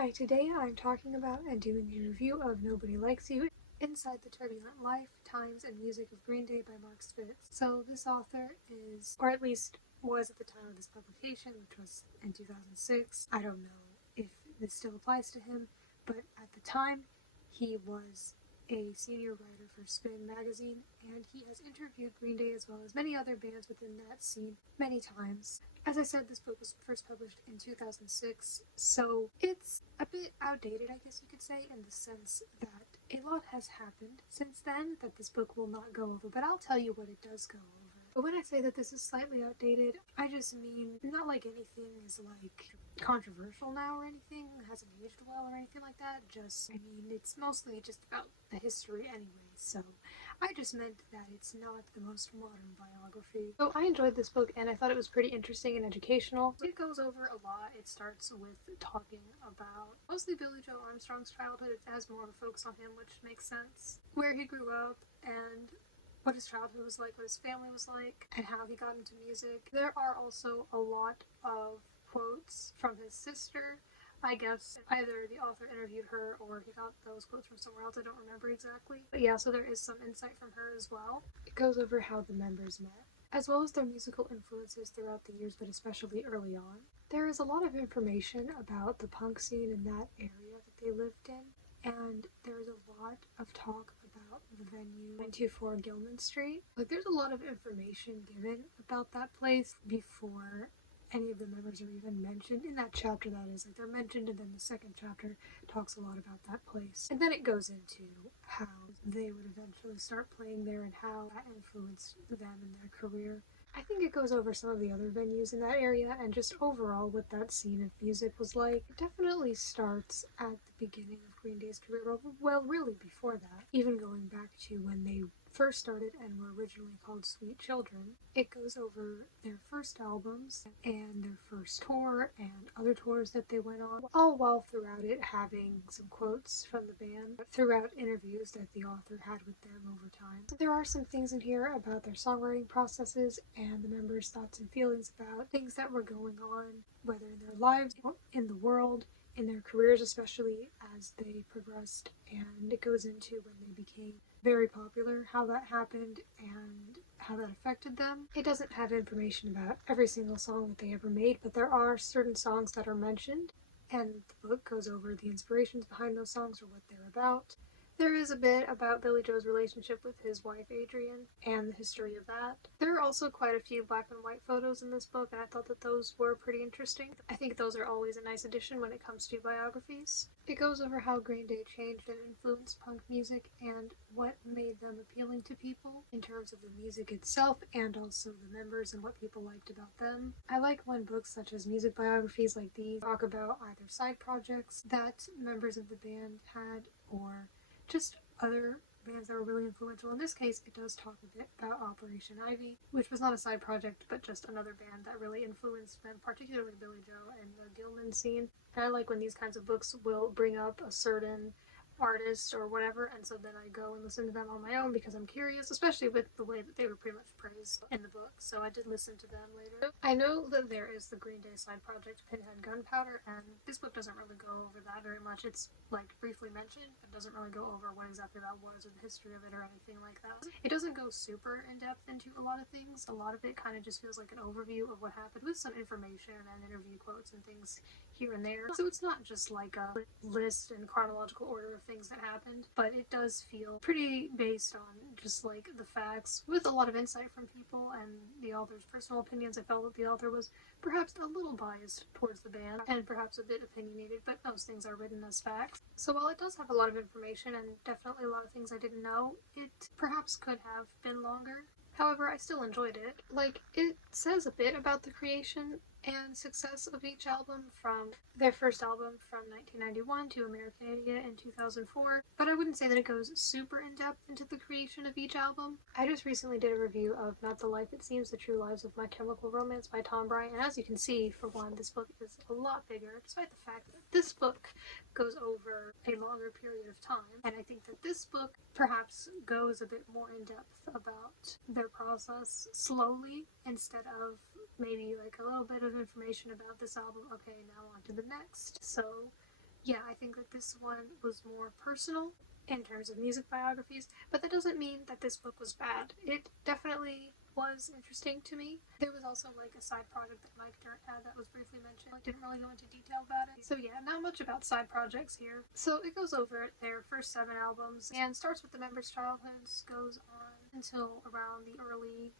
Hi, today I'm talking about and doing a review of Nobody Likes You, Inside the Turbulent Life, Times, and Music of Green Day by Marc Spitz. So this author is, or at least was at the time of this publication, which was in 2006. I don't know if this still applies to him, but at the time he was a senior writer for Spin magazine, and he has interviewed Green Day as well as many other bands within that scene many times. As I said, this book was first published in 2006, so it's a bit outdated, I guess you could say, in the sense that a lot has happened since then that this book will not go over, but I'll tell you what it does go over. But when I say that this is slightly outdated, I just mean not like anything is like controversial now or anything, it hasn't aged well or anything like that, it's mostly just about the history anyway, so I just meant that it's not the most modern biography. So I enjoyed this book and I thought it was pretty interesting and educational. It goes over a lot. It starts with talking about mostly Billie Joe Armstrong's childhood. It has more of a focus on him, which makes sense. Where he grew up and what his childhood was like, what his family was like, and how he got into music. There are also a lot of quotes from his sister. I guess either the author interviewed her or he got those quotes from somewhere else, I don't remember exactly. But yeah, so there is some insight from her as well. It goes over how the members met, as well as their musical influences throughout the years, but especially early on. There is a lot of information about the punk scene in that area that they lived in, and there's a lot of talk about the venue 924 Gilman Street. Like, there's a lot of information given about that place before any of the members are even mentioned in that chapter. That is, like, they're mentioned, and then the second chapter talks a lot about that place, and then it goes into how they would eventually start playing there and how that influenced them in their career. I think it goes over some of the other venues in that area and just overall what that scene of music was like. It definitely starts at the beginning of Green Day's career, well, really before that, even going back to when they first started and were originally called Sweet Children. It goes over their first albums and their first tour and other tours that they went on, all while throughout it having some quotes from the band throughout interviews that the author had with them over time. There are some things in here about their songwriting processes and the members' thoughts and feelings about things that were going on, whether in their lives, in the world, in their careers, especially as they progressed, and it goes into when they became very popular, how that happened, and how that affected them. It doesn't have information about every single song that they ever made, but there are certain songs that are mentioned, and the book goes over the inspirations behind those songs or what they're about. There is a bit about Billie Joe's relationship with his wife Adrienne and the history of that. There are also quite a few black and white photos in this book, and I thought that those were pretty interesting. I think those are always a nice addition when it comes to biographies. It goes over how Green Day changed and influenced punk music and what made them appealing to people in terms of the music itself and also the members and what people liked about them. I like when books such as music biographies like these talk about either side projects that members of the band had or just other bands that were really influential. In this case, it does talk a bit about Operation Ivy, which was not a side project, but just another band that really influenced them, particularly Billie Joe and the Gilman scene. And I like when these kinds of books will bring up a certain artist or whatever, and so then I go and listen to them on my own because I'm curious, especially with the way that they were pretty much praised in the book, so I did listen to them later. I know that there is the Green Day side project, Pinhead Gunpowder, and this book doesn't really go over that very much. It's, like, briefly mentioned, but doesn't really go over what exactly that was or the history of it or anything like that. It doesn't go super in-depth into a lot of things. A lot of it kind of just feels like an overview of what happened with some information and interview quotes and things here and there. So it's not just like a list and chronological order of things that happened, but it does feel pretty based on just like the facts with a lot of insight from people and the author's personal opinions. I felt that the author was perhaps a little biased towards the band and perhaps a bit opinionated, but those things are written as facts. So while it does have a lot of information and definitely a lot of things I didn't know, it perhaps could have been longer. However, I still enjoyed it. Like, it says a bit about the creation and success of each album, from their first album from 1991 to American Idiot in 2004, but I wouldn't say that it goes super in-depth into the creation of each album. I just recently did a review of Not the Life It Seems, The True Lives of My Chemical Romance by Tom Bryant, and as you can see, for one, this book is a lot bigger, despite the fact that this book goes over a longer period of time, and I think that this book perhaps goes a bit more in depth about their process slowly instead of maybe like a little bit of information about this album, okay, now on to the next. So yeah, I think that this one was more personal in terms of music biographies, but that doesn't mean that this book was bad. It definitely was interesting to me. There was also like a side project that Mike Dirnt had that was briefly mentioned. I didn't really go into detail about it. So yeah, not much about side projects here. So it goes over their first 7 albums and starts with the members' childhoods, goes on until around the early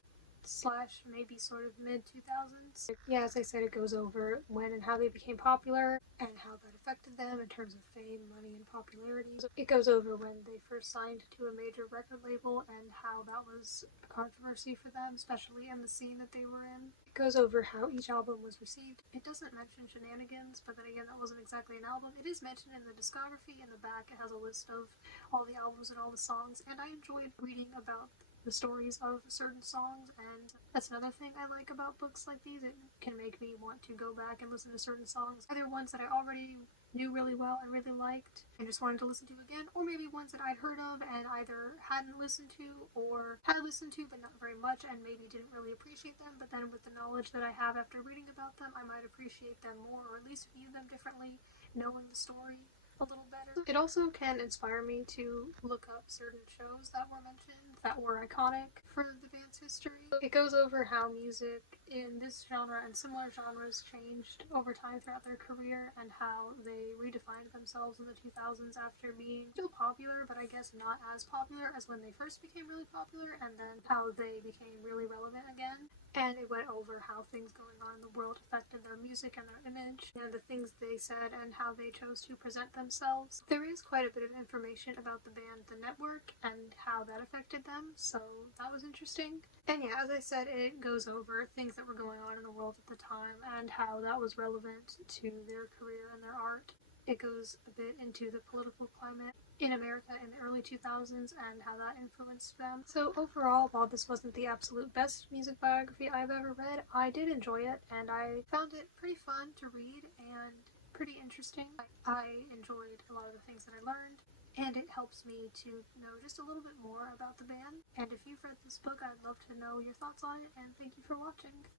slash maybe sort of mid 2000s. Yeah, as I said, it goes over when and how they became popular and how that affected them in terms of fame, money, and popularity. It goes over when they first signed to a major record label and how that was a controversy for them, especially in the scene that they were in. It goes over how each album was received. It doesn't mention Shenanigans, but then again, that wasn't exactly an album. It is mentioned in the discography. In the back, it has a list of all the albums and all the songs, and I enjoyed reading about the stories of certain songs, and that's another thing I like about books like these. It can make me want to go back and listen to certain songs, either ones that I already knew really well and really liked and just wanted to listen to again, or maybe ones that I'd heard of and either hadn't listened to or had listened to but not very much and maybe didn't really appreciate them, but then with the knowledge that I have after reading about them, I might appreciate them more or at least view them differently, knowing the story a little better. It also can inspire me to look up certain shows that were mentioned that were iconic for the band's history. It goes over how music in this genre and similar genres changed over time throughout their career and how they redefined themselves in the 2000s after being still popular, but I guess not as popular as when they first became really popular, and then how they became really relevant again. And it went over how things going on in the world affected their music and their image, and the things they said and how they chose to present themselves. There is quite a bit of information about the band The Network and how that affected them, so that was interesting. And yeah, as I said, it goes over things that were going on in the world at the time and how that was relevant to their career and their art. It goes a bit into the political climate in America in the early 2000s and how that influenced them. So overall, while this wasn't the absolute best music biography I've ever read, I did enjoy it and I found it pretty fun to read and pretty interesting. I enjoyed a lot of the things that I learned, and it helps me to know just a little bit more about the band. And if you've read this book, I'd love to know your thoughts on it, and thank you for watching.